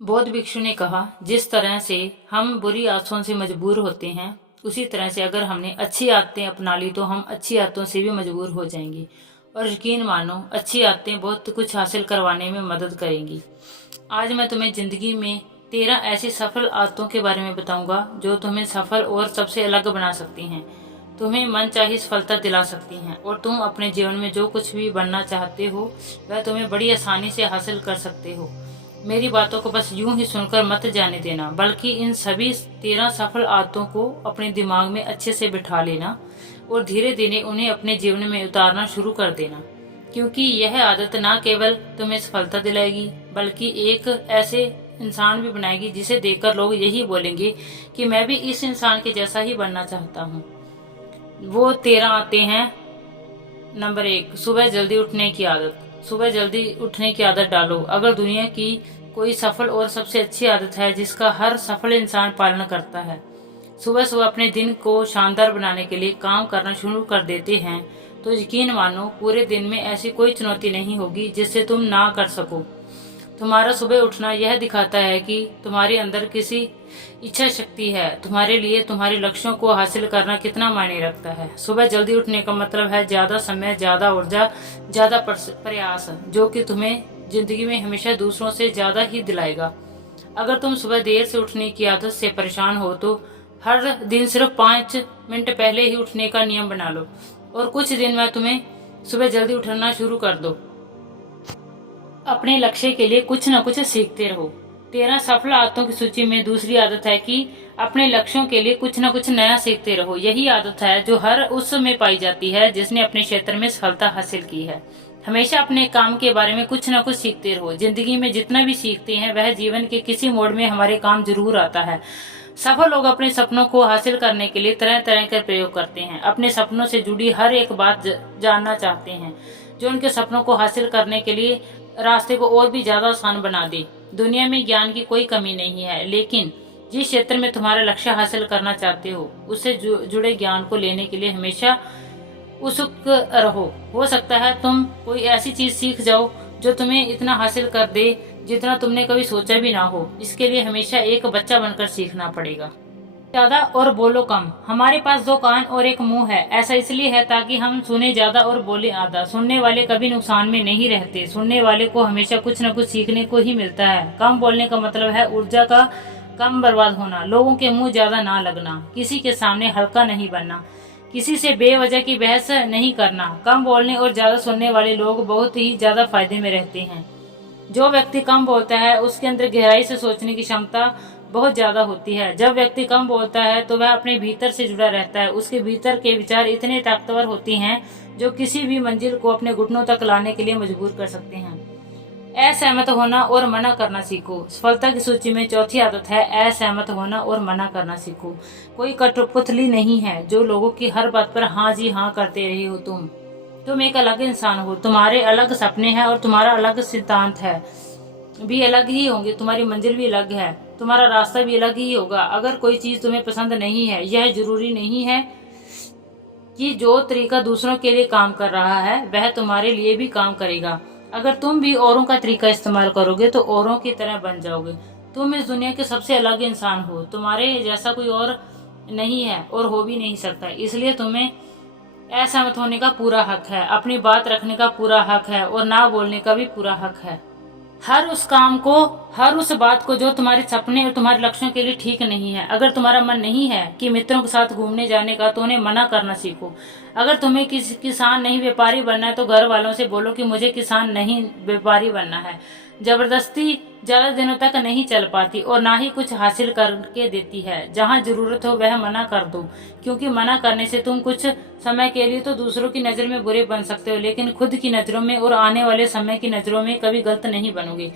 बौद्ध भिक्षु ने कहा, जिस तरह से हम बुरी आदतों से मजबूर होते हैं, उसी तरह से अगर हमने अच्छी आदतें अपना ली तो हम अच्छी आदतों से भी मजबूर हो जाएंगे। और यकीन मानो, अच्छी आदतें बहुत कुछ हासिल करवाने में मदद करेंगी। आज मैं तुम्हें जिंदगी में 13 ऐसी सफल आदतों के बारे में बताऊंगा जो तुम्हें सफल और सबसे अलग बना सकती हैं, तुम्हें मनचाही सफलता दिला सकती हैं और तुम अपने जीवन में जो कुछ भी बनना चाहते हो वह तुम्हें बड़ी आसानी से हासिल कर सकते हो। मेरी बातों को बस यूं ही सुनकर मत जाने देना, बल्कि इन सभी 13 सफल आदतों को अपने दिमाग में अच्छे से बिठा लेना और धीरे धीरे उन्हें अपने जीवन में उतारना शुरू कर देना। क्योंकि यह आदत न केवल तुम्हें सफलता दिलाएगी, बल्कि एक ऐसे इंसान भी बनाएगी जिसे देखकर लोग यही बोलेंगे कि मैं भी इस इंसान के जैसा ही बनना चाहता हूँ। वो 13 आते हैं। नंबर 1, सुबह जल्दी उठने की आदत। सुबह जल्दी उठने की आदत डालो। अगर दुनिया की कोई सफल और सबसे अच्छी आदत है जिसका हर सफल इंसान पालन करता है, सुबह सुबह अपने दिन को शानदार बनाने के लिए काम करना शुरू कर देते हैं, तो यकीन मानो पूरे दिन में ऐसी कोई चुनौती नहीं होगी जिससे तुम ना कर सको। तुम्हारा सुबह उठना यह दिखाता है कि तुम्हारे अंदर किसी इच्छा शक्ति है, तुम्हारे लिए तुम्हारे लक्ष्यों को हासिल करना कितना मायने रखता है। सुबह जल्दी उठने का मतलब है ज्यादा समय, ज्यादा ऊर्जा, ज्यादा प्रयास, जो कि तुम्हें जिंदगी में हमेशा दूसरों से ज्यादा ही दिलाएगा। अगर तुम सुबह देर से उठने की आदत से परेशान हो तो हर दिन सिर्फ 5 मिनट पहले ही उठने का नियम बना लो और कुछ दिन में तुम्हें सुबह जल्दी उठना शुरू कर दो। अपने लक्ष्य के लिए कुछ न कुछ सीखते रहो। 13 सफल आदतों की सूची में दूसरी आदत है कि अपने लक्ष्यों के लिए कुछ न कुछ नया सीखते रहो। यही आदत है जो हर उस में पाई जाती है जिसने अपने क्षेत्र में सफलता हासिल की है। हमेशा अपने काम के बारे में कुछ न कुछ सीखते रहो। जिंदगी में जितना भी सीखते हैं वह जीवन के किसी मोड़ में हमारे काम जरूर आता है। सफल लोग अपने सपनों को हासिल करने के लिए तरह तरह के प्रयोग करते हैं। अपने सपनों से जुड़ी हर एक बात जानना चाहते हैं जो उनके सपनों को हासिल करने के लिए रास्ते को और भी ज्यादा आसान बना दे। दुनिया में ज्ञान की कोई कमी नहीं है, लेकिन जिस क्षेत्र में तुम्हारा लक्ष्य हासिल करना चाहते हो उससे जुड़े ज्ञान को लेने के लिए हमेशा उत्सुक रहो। हो सकता है तुम कोई ऐसी चीज सीख जाओ जो तुम्हें इतना हासिल कर दे जितना तुमने कभी सोचा भी ना हो। इसके लिए हमेशा एक बच्चा बनकर सीखना पड़ेगा। ज्यादा और बोलो कम। हमारे पास 2 कान और 1 मुंह है। ऐसा इसलिए है ताकि हम सुने ज्यादा और बोले आधा। सुनने वाले कभी नुकसान में नहीं रहते। सुनने वाले को हमेशा कुछ न कुछ सीखने को ही मिलता है। कम बोलने का मतलब है ऊर्जा का कम बर्बाद होना, लोगों के मुंह ज्यादा ना लगना, किसी के सामने हल्का नहीं बनना, किसी से बेवजह की बहस नहीं करना। कम बोलने और ज्यादा सुनने वाले लोग बहुत ही ज्यादा फायदे में रहते हैं। जो व्यक्ति कम बोलता है उसके अंदर गहराई से सोचने की क्षमता बहुत ज्यादा होती है। जब व्यक्ति कम बोलता है तो वह अपने भीतर से जुड़ा रहता है। उसके भीतर के विचार इतने ताकतवर होते हैं जो किसी भी मंजिल को अपने घुटनों तक लाने के लिए मजबूर कर सकते हैं। असहमत होना और मना करना सीखो। सफलता की सूची में चौथी आदत है असहमत होना और मना करना सीखो। कोई कठपुतली नहीं है जो लोगों की हर बात पर हाँ जी हाँ करते रहे हो। तुम एक अलग इंसान हो। तुम्हारे अलग सपने हैं और तुम्हारा अलग सिद्धांत है भी अलग ही होंगे। तुम्हारी मंजिल भी अलग है, तुम्हारा रास्ता भी अलग ही होगा। अगर कोई चीज तुम्हें पसंद नहीं है, यह जरूरी नहीं है कि जो तरीका दूसरों के लिए काम कर रहा है वह तुम्हारे लिए भी काम करेगा। अगर तुम भी औरों का तरीका इस्तेमाल करोगे तो औरों की तरह बन जाओगे। तुम इस दुनिया के सबसे अलग इंसान हो। तुम्हारे जैसा कोई और नहीं है और हो भी नहीं सकता। इसलिए तुम्हें असहमत होने का पूरा हक है, अपनी बात रखने का पूरा हक है और ना बोलने का भी पूरा हक है। हर उस काम को, हर उस बात को जो तुम्हारे सपने और तुम्हारे लक्ष्यों के लिए ठीक नहीं है। अगर तुम्हारा मन नहीं है कि मित्रों के साथ घूमने जाने का तो उन्हें मना करना सीखो। अगर तुम्हें किसान नहीं व्यापारी बनना है तो घर वालों से बोलो कि मुझे किसान नहीं व्यापारी बनना है। जबरदस्ती ज्यादा दिनों तक नहीं चल पाती और ना ही कुछ हासिल करके देती है। जहाँ जरूरत हो वह मना कर दो, क्योंकि मना करने से तुम कुछ समय के लिए तो दूसरों की नजर में बुरे बन सकते हो, लेकिन खुद की नजरों में और आने वाले समय की नजरों में कभी गलत नहीं बनोगे।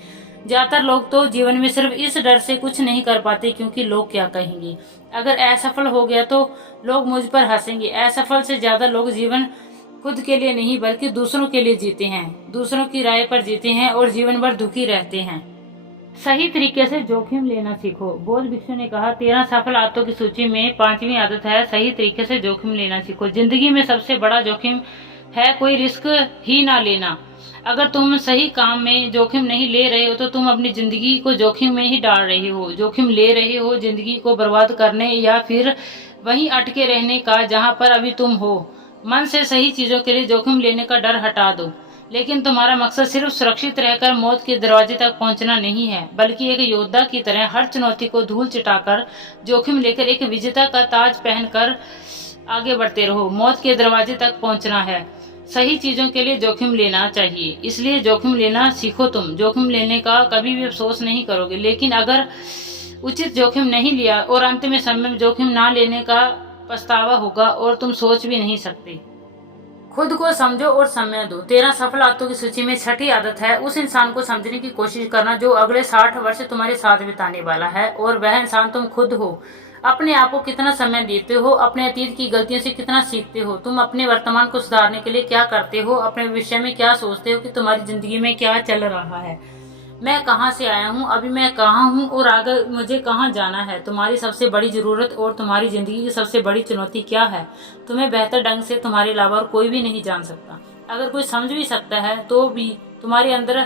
ज्यादातर लोग तो जीवन में सिर्फ इस डर से कुछ नहीं कर पाते क्योंकि लोग क्या कहेंगे। अगर असफल हो गया तो लोग मुझ पर हंसेंगे। असफल से ज्यादा लोग जीवन खुद के लिए नहीं बल्कि दूसरों के लिए जीते हैं, दूसरों की राय पर जीते हैं और जीवन भर दुखी रहते हैं। सही तरीके से जोखिम लेना सीखो। बौद्ध भिक्षु ने कहा, 13 सफल आदतों की सूची में 5वीं आदत है सही तरीके से जोखिम लेना सीखो। जिंदगी में सबसे बड़ा जोखिम है कोई रिस्क ही ना लेना। अगर तुम सही काम में जोखिम नहीं ले रहे हो तो तुम अपनी जिंदगी को जोखिम में ही डाल रहे हो। जोखिम ले रहे हो जिंदगी को बर्बाद करने या फिर वहीं अटके रहने का जहां पर अभी तुम हो। मन से सही चीजों के लिए जोखिम लेने का डर हटा दो। लेकिन तुम्हारा मकसद सिर्फ सुरक्षित रहकर मौत के दरवाजे तक पहुंचना नहीं है, बल्कि एक योद्धा की तरह हर चुनौती को धूल चटाकर जोखिम लेकर एक विजेता का ताज पहनकर आगे बढ़ते रहो। मौत के दरवाजे तक पहुंचना है, सही चीजों के लिए जोखिम लेना चाहिए। इसलिए जोखिम लेना सीखो। तुम जोखिम लेने का कभी भी अफसोस नहीं करोगे, लेकिन अगर उचित जोखिम नहीं लिया और अंत में समय में जोखिम ना लेने का पछतावा होगा और तुम सोच भी नहीं सकते। खुद को समझो और समय दो। 13 सफल आदतों की सूची में छठी आदत है उस इंसान को समझने की कोशिश करना जो अगले 60 वर्ष तुम्हारे साथ बिताने वाला है, और वह इंसान तुम खुद हो। अपने आप को कितना समय देते हो, अपने अतीत की गलतियों से कितना सीखते हो, तुम अपने वर्तमान को सुधारने के लिए क्या करते हो, अपने भविष्य में क्या सोचते हो कि तुम्हारी जिंदगी में क्या चल रहा है। मैं कहाँ से आया हूँ, अभी मैं कहाँ हूँ और आगे मुझे कहाँ जाना है। तुम्हारी सबसे बड़ी जरूरत और तुम्हारी जिंदगी की सबसे बड़ी चुनौती क्या है, तुम्हें बेहतर ढंग से तुम्हारे अलावा और कोई भी नहीं जान सकता। अगर कोई समझ भी सकता है तो भी तुम्हारे अंदर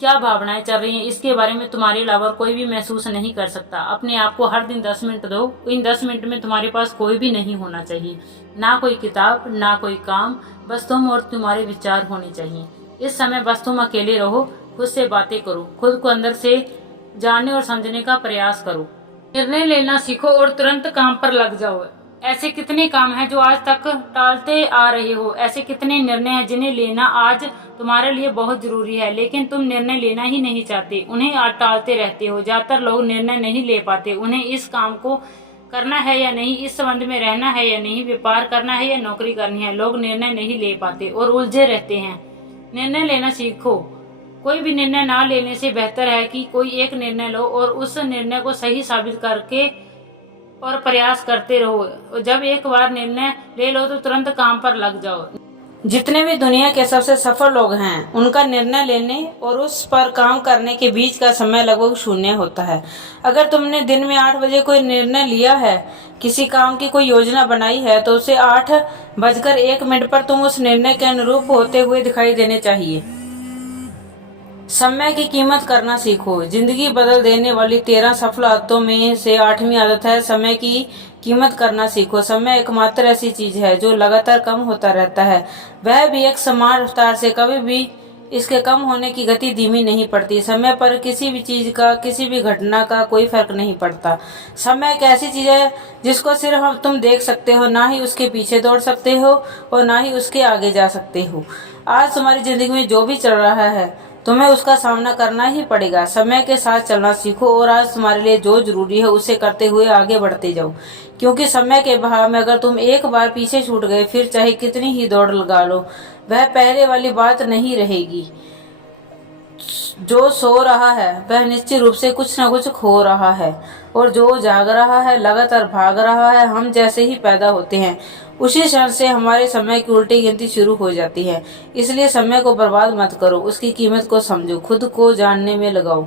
क्या भावनाएं चल रही हैं इसके बारे में तुम्हारे अलावा कोई भी महसूस नहीं कर सकता। अपने आप को हर दिन 10 मिनट दो। इन 10 मिनट में तुम्हारे पास कोई भी नहीं होना चाहिए, ना कोई किताब, ना कोई काम, बस तुम और तुम्हारे विचार होने चाहिए। इस समय बस तुम अकेले रहो, खुद से बातें करो, खुद को अंदर से जानने और समझने का प्रयास करो। निर्णय लेना सीखो और तुरंत काम पर लग जाओ। ऐसे कितने काम हैं जो आज तक टालते आ रहे हो, ऐसे कितने निर्णय हैं जिन्हें लेना आज तुम्हारे लिए बहुत जरूरी है, लेकिन तुम निर्णय लेना ही नहीं चाहते, उन्हें आज टालते रहते हो। ज्यादातर लोग निर्णय नहीं ले पाते, उन्हें इस काम को करना है या नहीं, इस संबंध में रहना है या नहीं, व्यापार करना है या नौकरी करनी है। लोग निर्णय नहीं ले पाते और उलझे रहते हैं। निर्णय लेना सीखो। कोई भी निर्णय ना लेने से बेहतर है कि कोई एक निर्णय लो और उस निर्णय को सही साबित करके और प्रयास करते रहो। जब एक बार निर्णय ले लो तो तुरंत काम पर लग जाओ। जितने भी दुनिया के सबसे सफल लोग हैं उनका निर्णय लेने और उस पर काम करने के बीच का समय लगभग शून्य होता है। अगर तुमने दिन में 8 बजे कोई निर्णय लिया है, किसी काम की कोई योजना बनाई है, तो उसे 8:01 पर तुम उस निर्णय के अनुरूप होते हुए दिखाई देने चाहिए। समय की कीमत करना सीखो। जिंदगी बदल देने वाली 13 सफल आदतों में से 8वीं आदत है समय की कीमत करना सीखो। समय एकमात्र ऐसी चीज है जो लगातार कम होता रहता है, वह भी एक समान रफ्तार से। कभी भी इसके कम होने की गति धीमी नहीं पड़ती। समय पर किसी भी चीज का, किसी भी घटना का कोई फर्क नहीं पड़ता। समय एक ऐसी चीज है जिसको सिर्फ तुम देख सकते हो, ना ही उसके पीछे दौड़ सकते हो और ना ही उसके आगे जा सकते हो। आज तुम्हारी जिंदगी में जो भी चल रहा है तुम्हें उसका सामना करना ही पड़ेगा। समय के साथ चलना सीखो और आज तुम्हारे लिए जो जरूरी है उसे करते हुए आगे बढ़ते जाओ, क्योंकि समय के बहाव में अगर तुम एक बार पीछे छूट गए फिर चाहे कितनी ही दौड़ लगा लो वह पहले वाली बात नहीं रहेगी। जो सो रहा है वह निश्चित रूप से कुछ न कुछ खो रहा है, और जो जाग रहा है लगातार भाग रहा है। हम जैसे ही पैदा होते हैं उसी क्षण से हमारे समय की उल्टी गिनती शुरू हो जाती है। इसलिए समय को बर्बाद मत करो, उसकी कीमत को समझो, खुद को जानने में लगाओ।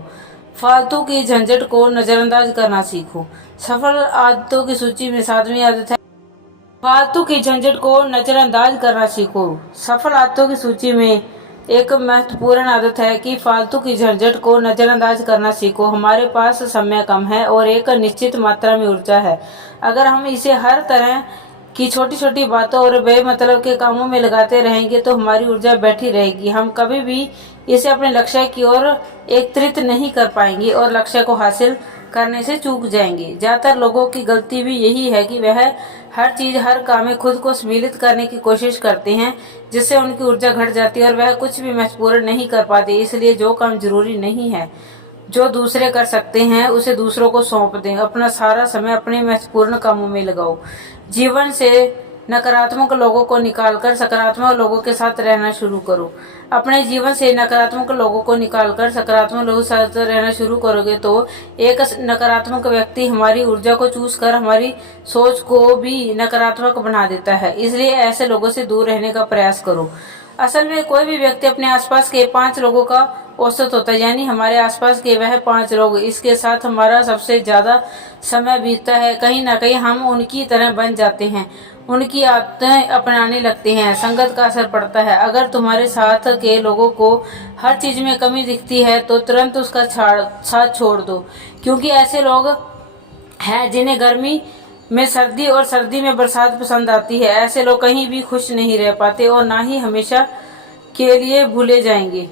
फालतू की झंझट को नजरअंदाज करना सीखो। सफल आदतों की सूची में 7वीं आदत है फालतू की झंझट को नजरअंदाज करना सीखो। सफल आदतों की सूची में एक महत्वपूर्ण आदत है कि फालतू की झंझट को नजरअंदाज करना सीखो। हमारे पास समय कम है और एक निश्चित मात्रा में ऊर्जा है। अगर हम इसे हर तरह की छोटी छोटी बातों और बेमतलब के कामों में लगाते रहेंगे तो हमारी ऊर्जा बैठी रहेगी। हम कभी भी इसे अपने लक्ष्य की ओर एकत्रित नहीं कर पाएंगे और लक्ष्य को हासिल करने से चूक जाएंगे। ज्यादातर लोगों की गलती भी यही है कि वह हर चीज, हर काम में खुद को सम्मिलित करने की कोशिश करते हैं, जिससे उनकी ऊर्जा घट जाती है और वह कुछ भी महत्वपूर्ण नहीं कर पाते। इसलिए जो काम जरूरी नहीं है, जो दूसरे कर सकते हैं, उसे दूसरों को सौंप दें। अपना सारा समय अपने महत्वपूर्ण कामों में लगाओ। जीवन से नकारात्मक लोगों को निकालकर सकारात्मक लोगों के साथ रहना शुरू करो। अपने जीवन से नकारात्मक लोगों को निकालकर सकारात्मक लोगों के साथ रहना शुरू करोगे तो एक नकारात्मक व्यक्ति हमारी ऊर्जा को चूस कर हमारी सोच को भी नकारात्मक बना देता है। इसलिए ऐसे लोगों से दूर रहने का प्रयास करो। असल में कोई भी व्यक्ति अपने आसपास के 5 लोगों का औसत होता है, यानी हमारे आसपास के वह 5 लोग, इसके साथ हमारा सबसे ज्यादा समय बीतता है। कहीं ना कहीं हम उनकी तरह बन जाते हैं। उनकी आदतें अपनाने लगते हैं। संगत का असर पड़ता है। अगर तुम्हारे साथ के लोगों को हर चीज में कमी दिखती है तो तुरंत उसका साथ छोड़ दो, क्योंकि ऐसे लोग हैं जिन्हें गर्मी में सर्दी और सर्दी में बरसात पसंद आती है। ऐसे लोग कहीं भी खुश नहीं रह पाते और ना ही हमेशा के लिए भूले जाएंगे।